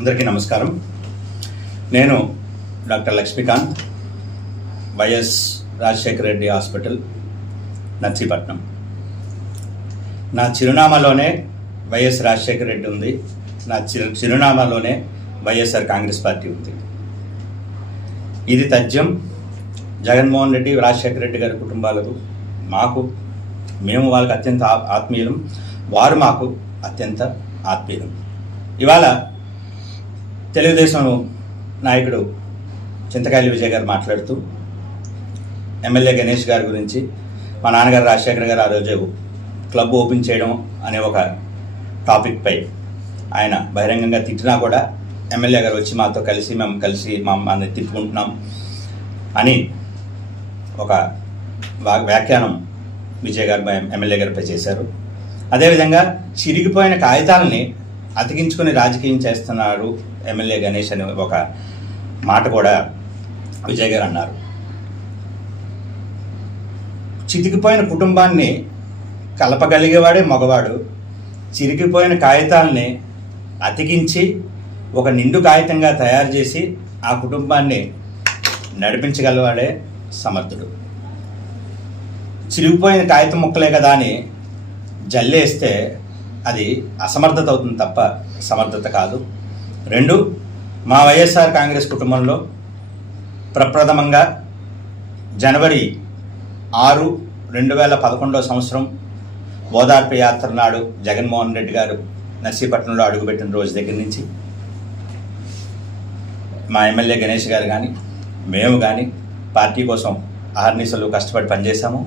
అందరికీ నమస్కారం. నేను doctor Lakshmikanth YS Rajasekhara Reddy hospital Narsipatnam. నా చిరునామాలోనే వైఎస్ రాజశేఖర రెడ్డి ఉంది. నా చిరు చిరునామాలోనే వైఎస్ఆర్ కాంగ్రెస్ పార్టీ ఉంది. ఇది తథ్యం. జగన్మోహన్ రెడ్డి రాజశేఖర రెడ్డి గారి కుటుంబాలకు మాకు మేము వాళ్ళకి అత్యంత ఆ- ఆత్మీయులం. వారు మాకు అత్యంత ఆత్మీయులం. ఇవాళ తెలుగుదేశం నాయకుడు చింతకాయలు విజయ్ గారు మాట్లాడుతూ ఎమ్మెల్యే గణేష్ గారి గురించి మా నాన్నగారు రాజశేఖర్ గారు ఆ రోజు క్లబ్ ఓపెన్ చేయడం అనే ఒక టాపిక్పై ఆయన బహిరంగంగా తిట్టినా కూడా ఎమ్మెల్యే గారు వచ్చి మాతో కలిసి మేము కలిసి మా మన తిట్టుకుంటున్నాం అని ఒక వా- వ్యాఖ్యానం విజయ్ గారు ఎమ్మెల్యే గారిపై చేశారు. అదేవిధంగా చిరిగిపోయిన కాగితాలని అతికించుకుని రాజకీయం చేస్తున్నారు ఎమ్మెల్యే గణేష్ అనే ఒక మాట కూడా విజయ్ గారు అన్నారు. చితికిపోయిన కుటుంబాన్ని కలపగలిగేవాడే మగవాడు చిరిగిపోయిన కాగితాలని అతికించి ఒక నిండు కాగితంగా తయారు చేసి ఆ కుటుంబాన్ని నడిపించగలవాడే సమర్థుడు. చిరిగిపోయిన కాగితం ముక్కలే కదా అని జల్లేస్తే అది అసమర్థత అవుతుంది తప్ప సమర్థత కాదు. రెండు మా వైఎస్ఆర్ కాంగ్రెస్ కుటుంబంలో ప్రప్రథమంగా జనవరి ఆరు రెండు వేల పదకొండవ సంవత్సరం ఓదార్పు యాత్ర నాడు జగన్మోహన్ రెడ్డి గారు నర్సీపట్నంలో అడుగుపెట్టిన రోజు దగ్గర నుంచి మా ఎమ్మెల్యే గణేష్ గారు కానీ మేము కానీ పార్టీ కోసం ఆహర్నిశలు కష్టపడి పనిచేసాము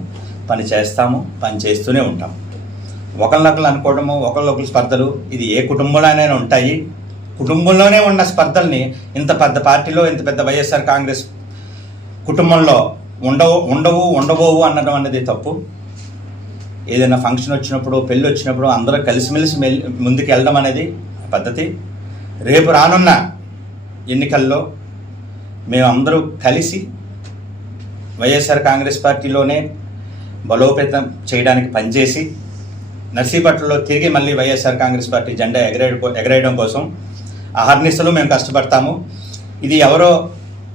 పని చేస్తాము పని చేస్తూనే ఉంటాం ఒకరినొకరు అనుకోవడము ఒకరినొకరు స్పర్ధలు ఇది ఏ కుటుంబంలోనైనా ఉంటాయి. కుటుంబంలోనే ఉన్న స్పర్ధల్ని ఇంత పెద్ద పార్టీలో ఇంత పెద్ద వైఎస్ఆర్ కాంగ్రెస్ కుటుంబంలో ఉండవు ఉండవు ఉండబోవు అనడం అనేది తప్పు. ఏదైనా ఫంక్షన్ వచ్చినప్పుడు పెళ్ళి వచ్చినప్పుడు అందరూ కలిసిమెలిసి ముందుకు వెళ్ళడం అనేది పద్ధతి. రేపు రానున్న ఎన్నికల్లో మేమందరూ కలిసి వైఎస్ఆర్ కాంగ్రెస్ పార్టీలోనే బలోపేతం చేయడానికి పనిచేసి నర్సీపట్నంలో తిరిగి మళ్ళీ వైఎస్ఆర్ కాంగ్రెస్ పార్టీ జెండా ఎగరే ఎగరేయడం కోసం అహర్నిశలు మేము కష్టపడతాము. ఇది ఎవరో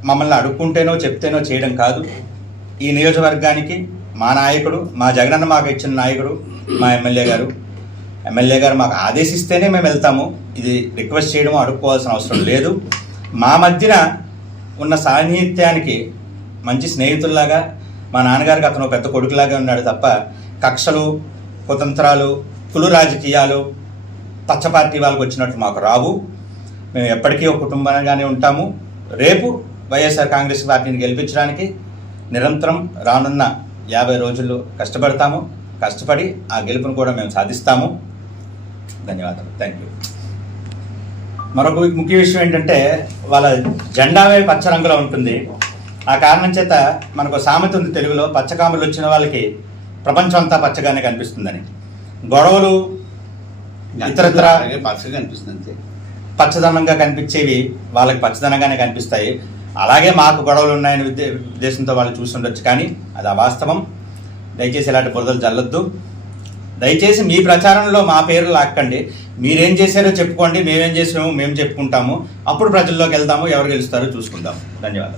మమ్మల్ని అడుక్కుంటేనో చెప్తేనో చేయడం కాదు. ఈ నియోజకవర్గానికి మా నాయకుడు మా జగనన్న మాకు ఇచ్చిన నాయకుడు మా ఎమ్మెల్యే గారు. ఎమ్మెల్యే గారు మాకు ఆదేశిస్తేనే మేము వెళ్తాము. ఇది రిక్వెస్ట్ చేయడం అడుక్కోవాల్సిన అవసరం లేదు. మా మధ్యన ఉన్న సాన్నిహిత్యానికి మంచి స్నేహితుల్లాగా మా నాన్నగారికి అతను పెద్ద కొడుకులాగా ఉన్నాడు తప్ప కక్షలు కుతంత్రాలు కులు రాజకీయాలు పచ్చ పార్టీ వాళ్ళకి వచ్చినట్లు మాకు రావు. మేము ఎప్పటికీ ఒక కుటుంబంగానే ఉంటాము. రేపు వైఎస్ఆర్ కాంగ్రెస్ పార్టీని గెలిపించడానికి నిరంతరం రానున్న యాభై రోజులు కష్టపడతాము. కష్టపడి ఆ గెలుపును కూడా మేము సాధిస్తాము. ధన్యవాదాలు. థ్యాంక్ యూ మరొక ముఖ్య విషయం ఏంటంటే వాళ్ళ జెండావే పచ్చ రంగులో ఉంటుంది. ఆ కారణం చేత మనకు సామెత ఉంది తెలుగులో పచ్చకాములు వచ్చిన వాళ్ళకి ప్రపంచం అంతా పచ్చగానే కనిపిస్తుందని. గొడవలు ఇతరత్ర పచ్చగా అనిపిస్తుంది అంతే. పచ్చదనంగా కనిపించేవి వాళ్ళకి పచ్చదనంగానే కనిపిస్తాయి. అలాగే మాకు గొడవలు ఉన్నాయని ఉద్దే- ఉద్దేశంతో వాళ్ళు చూస్తుండొచ్చు కానీ అది అవాస్తవం. దయచేసి ఇలాంటి బురదలు జల్లొద్దు. దయచేసి మీ ప్రచారంలో మా పేర్లు లాక్కండి. మీరేం చేశారో చెప్పుకోండి. మేమేం చేసామో మేము చెప్పుకుంటాము. అప్పుడు ప్రజల్లోకి వెళ్దాము. ఎవరు గెలుస్తారో చూసుకుందాము. ధన్యవాదాలు.